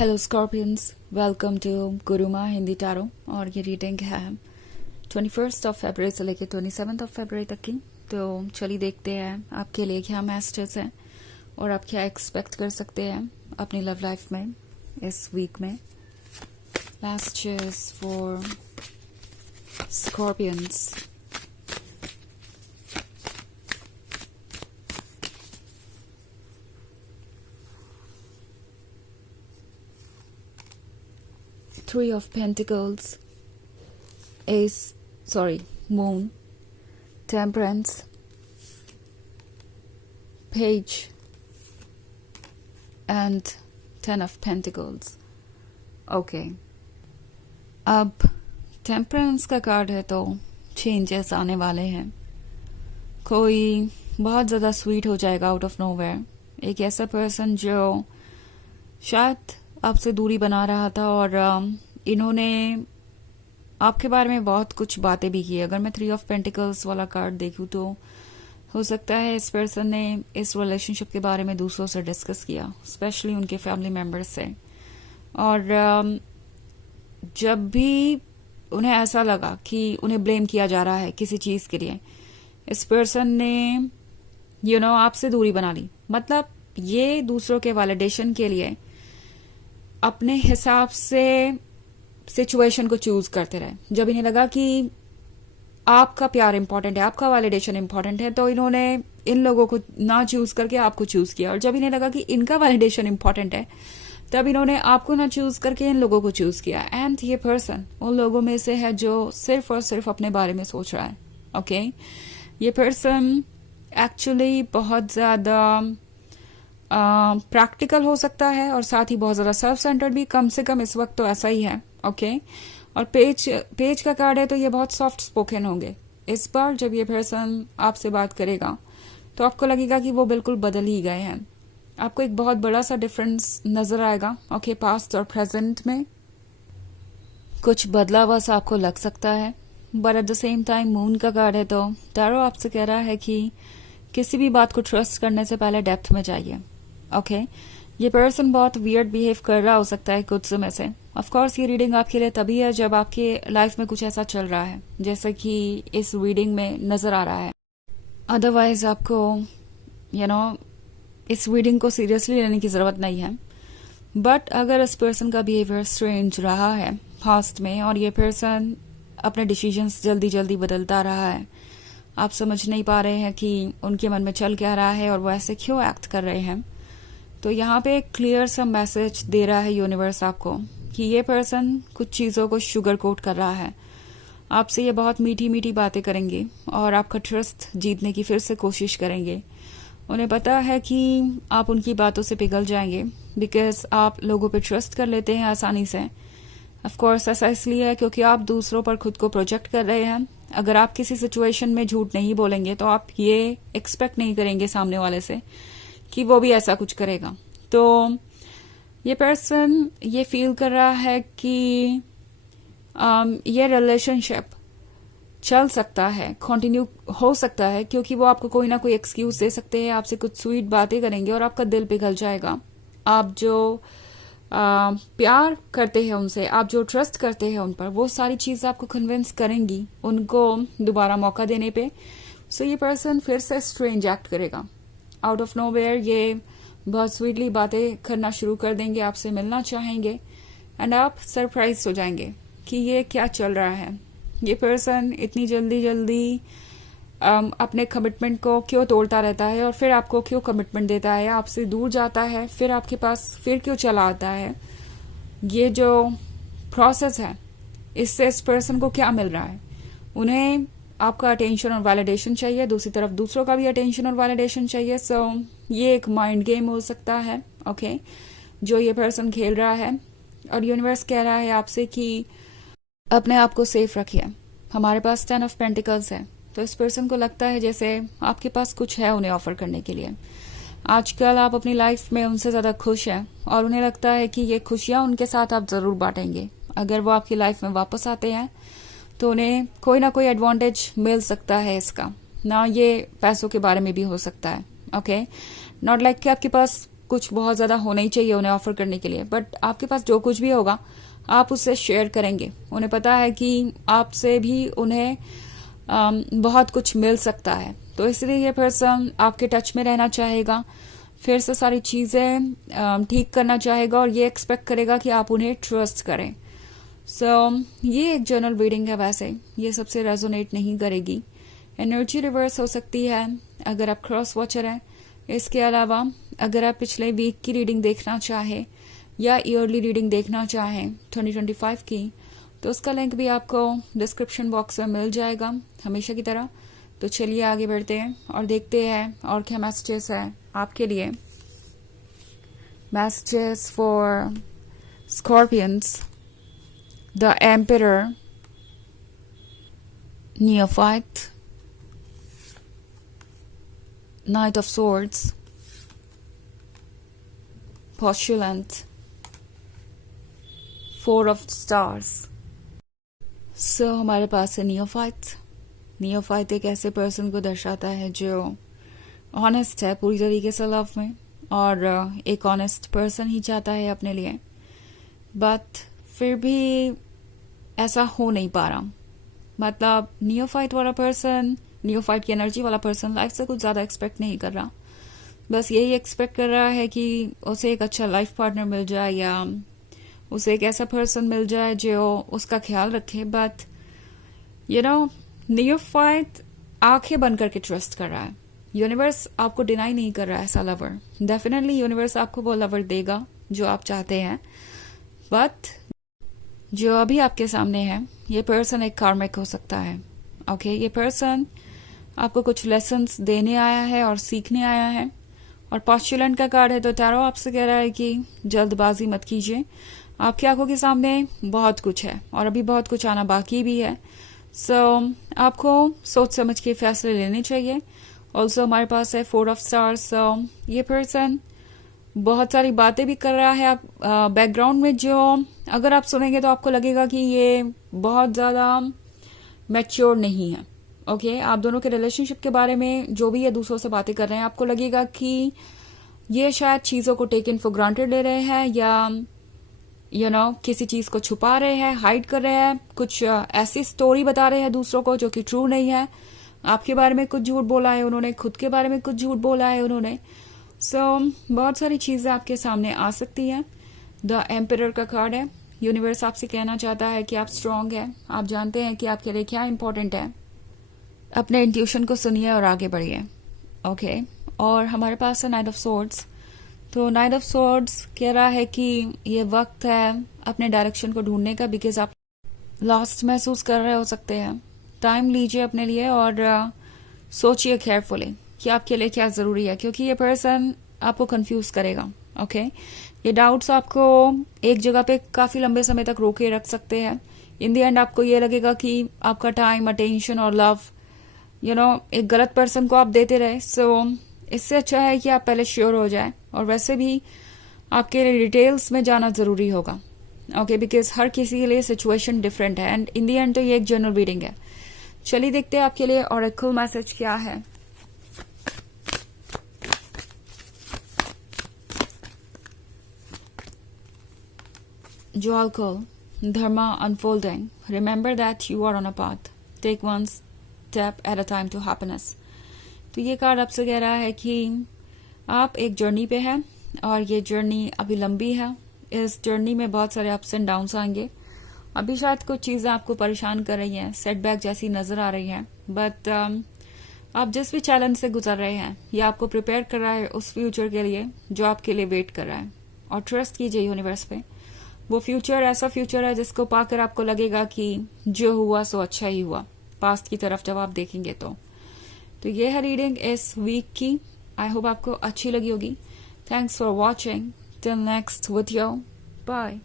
Hello Scorpions, welcome to Guruma Hindi tarot. और ये reading है 21 फरवरी से लेकर 27 फरवरी तक की। तो चलिए देखते हैं आपके लिए क्या मैसेजेस हैं और आप क्या एक्सपेक्ट कर सकते हैं अपनी लव लाइफ में इस वीक में। Messages for Scorpions. Three of Pentacles, Moon, Temperance, Page and 10 of Pentacles. Okay. अब टेम्परेंस का कार्ड है तो चेंजेस आने वाले हैं। कोई बहुत ज़्यादा स्वीट हो जाएगा आउट ऑफ नोवेयर। एक ऐसा पर्सन जो शायद आपसे दूरी बना रहा था और इन्होंने आपके बारे में बहुत कुछ बातें भी की। अगर मैं 3 ऑफ पेंटिकल्स वाला कार्ड देखूं तो हो सकता है इस पर्सन ने इस रिलेशनशिप के बारे में दूसरों से डिस्कस किया, स्पेशली उनके फैमिली मेंबर्स से। और जब भी उन्हें ऐसा लगा कि उन्हें ब्लेम किया जा रहा है किसी चीज के लिए, इस पर्सन ने आपसे दूरी बना ली। मतलब ये दूसरों के वैलिडेशन के लिए अपने हिसाब से सिचुएशन को चूज करते रहे। जब इन्हें लगा कि आपका प्यार इंपॉर्टेंट है, आपका वैलिडेशन इंपॉर्टेंट है, तो इन्होंने इन लोगों को ना चूज करके आपको चूज किया। और जब इन्हें लगा कि इनका वैलिडेशन इंपॉर्टेंट है, तब इन्होंने आपको ना चूज करके इन लोगों को चूज किया। एंड ये पर्सन उन लोगों में से है जो सिर्फ और सिर्फ अपने बारे में सोच रहा है। ओके, ये पर्सन एक्चुअली बहुत ज्यादा प्रैक्टिकल हो सकता है और साथ ही बहुत ज्यादा सेल्फ सेंटर्ड भी, कम से कम इस वक्त तो ऐसा ही है। ओके, और पेज का कार्ड है तो ये बहुत सॉफ्ट स्पोकन होंगे। इस बार जब ये पर्सन आपसे बात करेगा तो आपको लगेगा कि वो बिल्कुल बदल ही गए हैं। आपको एक बहुत बड़ा सा डिफरेंस नजर आएगा। ओके, पास्ट और प्रेजेंट में कुछ बदला हुआ सा आपको लग सकता है। But at the same time moon का कार्ड है तो टैरो आपसे कह रहा है कि किसी भी बात को ट्रस्ट करने से पहले डेप्थ में जाइए। ओके, ये पर्सन बहुत वियर्ड बिहेव कर रहा हो सकता है कुछ समय से। ऑफ कोर्स ये रीडिंग आपके लिए तभी है जब आपके लाइफ में कुछ ऐसा चल रहा है जैसे कि इस रीडिंग में नजर आ रहा है। अदरवाइज आपको इस रीडिंग को सीरियसली लेने की जरूरत नहीं है। बट अगर इस पर्सन का बिहेवियर स्ट्रेंज रहा है पास्ट में और ये पर्सन अपने डिसीजंस जल्दी जल्दी बदलता रहा है, आप समझ नहीं पा रहे हैं कि उनके मन में चल क्या रहा है और वो ऐसे क्यों एक्ट कर रहे हैं, तो यहाँ पे एक क्लियर सा मैसेज दे रहा है यूनिवर्स आपको कि ये पर्सन कुछ चीजों को शुगर कोट कर रहा है। आपसे ये बहुत मीठी मीठी बातें करेंगे और आपका ट्रस्ट जीतने की फिर से कोशिश करेंगे। उन्हें पता है कि आप उनकी बातों से पिघल जाएंगे बिकॉज आप लोगों पे ट्रस्ट कर लेते हैं आसानी से। ऑफ कोर्स ऐसा इसलिए है क्योंकि आप दूसरों पर खुद को प्रोजेक्ट कर रहे हैं। अगर आप किसी सिचुएशन में झूठ नहीं बोलेंगे तो आप ये एक्सपेक्ट नहीं करेंगे सामने वाले से कि वो भी ऐसा कुछ करेगा। तो ये पर्सन ये फील कर रहा है कि ये रिलेशनशिप चल सकता है, कंटिन्यू हो सकता है, क्योंकि वो आपको कोई ना कोई एक्सक्यूज दे सकते हैं, आपसे कुछ स्वीट बातें करेंगे और आपका दिल पिघल जाएगा। आप जो प्यार करते हैं उनसे, आप जो ट्रस्ट करते हैं उन पर, वो सारी चीजें आपको कन्विंस करेंगी उनको दोबारा मौका देने पे। सो ये पर्सन फिर से स्ट्रेंज एक्ट करेगा आउट ऑफ नोवेयर। ये बहुत स्वीटली बातें करना शुरू कर देंगे, आपसे मिलना चाहेंगे एंड आप सरप्राइज हो जाएंगे कि ये क्या चल रहा है। ये पर्सन इतनी जल्दी जल्दी अपने कमिटमेंट को क्यों तोड़ता रहता है और फिर आपको क्यों कमिटमेंट देता है, आपसे दूर जाता है, फिर आपके पास फिर क्यों चला आता है। ये जो प्रोसेस है इससे इस पर्सन को क्या मिल रहा है? उन्हें आपका अटेंशन और वैलिडेशन चाहिए, दूसरी तरफ दूसरों का भी अटेंशन और वैलिडेशन चाहिए। सो ये एक माइंड गेम हो सकता है। ओके, जो ये पर्सन खेल रहा है और यूनिवर्स कह रहा है आपसे कि अपने आप को सेफ रखिए। हमारे पास 10 ऑफ पेंटिकल्स है तो इस पर्सन को लगता है जैसे आपके पास कुछ है उन्हें ऑफर करने के लिए। आजकल आप अपनी लाइफ में उनसे ज्यादा खुश हैं और उन्हें लगता है कि ये खुशियां उनके साथ आप जरूर बांटेंगे। अगर वो आपकी लाइफ में वापस आते हैं तो उन्हें कोई ना कोई एडवांटेज मिल सकता है इसका, ना ये पैसों के बारे में भी हो सकता है। ओके, नॉट लाइक कि आपके पास कुछ बहुत ज़्यादा होना ही चाहिए उन्हें ऑफर करने के लिए, बट आपके पास जो कुछ भी होगा आप उससे शेयर करेंगे। उन्हें पता है कि आपसे भी उन्हें बहुत कुछ मिल सकता है, तो इसलिए ये पर्सन आपके टच में रहना चाहेगा, फिर से सारी चीज़ें ठीक करना चाहेगा और ये एक्सपेक्ट करेगा कि आप उन्हें ट्रस्ट करें। ये एक जनरल रीडिंग है, वैसे ये सबसे रेजोनेट नहीं करेगी। एनर्जी रिवर्स हो सकती है अगर आप क्रॉस वॉचर हैं। इसके अलावा अगर आप पिछले वीक की रीडिंग देखना चाहें या ईयरली रीडिंग देखना चाहें 2025 की, तो उसका लिंक भी आपको डिस्क्रिप्शन बॉक्स में मिल जाएगा हमेशा की तरह। तो चलिए आगे बढ़ते हैं और देखते हैं और क्या मैसेजेस है आपके लिए। Messages for Scorpions, the emperor, neophyte, knight of swords, postulant, four of stars. So हमारे पास है नियोफाइट। नियोफाइट एक ऐसे पर्सन को दर्शाता है जो ऑनेस्ट है पूरी तरीके से लव में, और एक ऑनेस्ट पर्सन ही चाहता है अपने लिए, बट फिर भी ऐसा हो नहीं पा रहा। मतलब नियोफाइट वाला पर्सन, नियोफाइट की एनर्जी वाला पर्सन लाइफ से कुछ ज़्यादा एक्सपेक्ट नहीं कर रहा, बस यही एक्सपेक्ट कर रहा है कि उसे एक अच्छा लाइफ पार्टनर मिल जाए या उसे एक ऐसा पर्सन मिल जाए जो उसका ख्याल रखे। बट नियोफाइट आंखें बंद करके ट्रस्ट कर रहा है। यूनिवर्स आपको डिनाई नहीं कर रहा है ऐसा लवर। डेफिनेटली यूनिवर्स आपको वो लवर देगा जो आप चाहते हैं, बट जो अभी आपके सामने है ये पर्सन एक कार्मिक हो सकता है। ओके, ये पर्सन आपको कुछ लेसन्स देने आया है और सीखने आया है। और पोस्टुलेंट का कार्ड है, तो टैरो आपसे कह रहा है कि जल्दबाजी मत कीजिए, आपकी आंखों के सामने बहुत कुछ है और अभी बहुत कुछ आना बाकी भी है। आपको सोच समझ के फैसले लेने चाहिए। ऑल्सो हमारे पास है फोर ऑफ स्टार्स। ये पर्सन बहुत सारी बातें भी कर रहा है आप बैकग्राउंड में, जो अगर आप सुनेंगे तो आपको लगेगा कि ये बहुत ज़्यादा मैच्योर नहीं है। ओके, आप दोनों के रिलेशनशिप के बारे में जो भी ये दूसरों से बातें कर रहे हैं, आपको लगेगा कि ये शायद चीज़ों को टेकन फॉर ग्रांटेड ले रहे हैं या किसी चीज़ को छुपा रहे हैं, हाइड कर रहे हैं, कुछ ऐसी स्टोरी बता रहे हैं दूसरों को जो कि ट्रू नहीं है। आपके बारे में कुछ झूठ बोला है उन्होंने, खुद के बारे में कुछ झूठ बोला है उन्होंने। बहुत सारी चीज़ें आपके सामने आ सकती हैं। द एम्परर का कार्ड है। यूनिवर्स आपसे कहना चाहता है कि आप स्ट्रांग हैं, आप जानते हैं कि आपके लिए क्या इंपॉर्टेंट है। अपने इंट्यूशन को सुनिए और आगे बढ़िए। ओके, और हमारे पास है नाइट ऑफ सोर्ड्स। तो नाइट ऑफ सोर्ड्स कह रहा है कि ये वक्त है अपने डायरेक्शन को ढूंढने का, बिकॉज आप लॉस्ट महसूस कर रहे हो सकते हैं। टाइम लीजिए अपने लिए और सोचिए केयरफुली कि आपके लिए क्या ज़रूरी है, क्योंकि ये पर्सन आपको कंफ्यूज करेगा। ओके, ये डाउट्स आपको एक जगह पे काफ़ी लंबे समय तक रोके रख सकते हैं। इन दी एंड आपको ये लगेगा कि आपका टाइम, अटेंशन और लव एक गलत पर्सन को आप देते रहे। इससे अच्छा है कि आप पहले श्योर हो जाए, और वैसे भी आपके लिए डिटेल्स में जाना ज़रूरी होगा। ओके, बिकॉज हर किसी के लिए सिचुएशन डिफरेंट है एंड इन दी एंड तो ये एक जनरल रीडिंग है। चलिए देखते हैं आपके लिए ऑरेकल मैसेज क्या है। Oracle, Dharma unfolding. Remember that you are on a path. Take one step at a time to happiness. तो ये कार्ड आपसे कह रहा है कि आप एक जर्नी पे हैं और ये जर्नी अभी लंबी है। इस जर्नी में बहुत सारे अप्स एंड डाउन्स आएंगे। अभी शायद कुछ चीज़ें आपको परेशान कर रही हैं, सेटबैक जैसी नज़र आ रही हैं, बट आप जिस भी चैलेंज से गुजर रहे हैं ये आपको प्रिपेयर कर रहा है उस फ्यूचर के लिए जो आपके लिए वेट कर रहा है। और ट्रस्ट कीजिए यूनिवर्स पे। वो फ्यूचर ऐसा फ्यूचर है जिसको पाकर आपको लगेगा कि जो हुआ सो अच्छा ही हुआ, पास्ट की तरफ जब आप देखेंगे तो ये है रीडिंग इस वीक की। आई होप आपको अच्छी लगी होगी। Thanks for watching. Till next video, bye.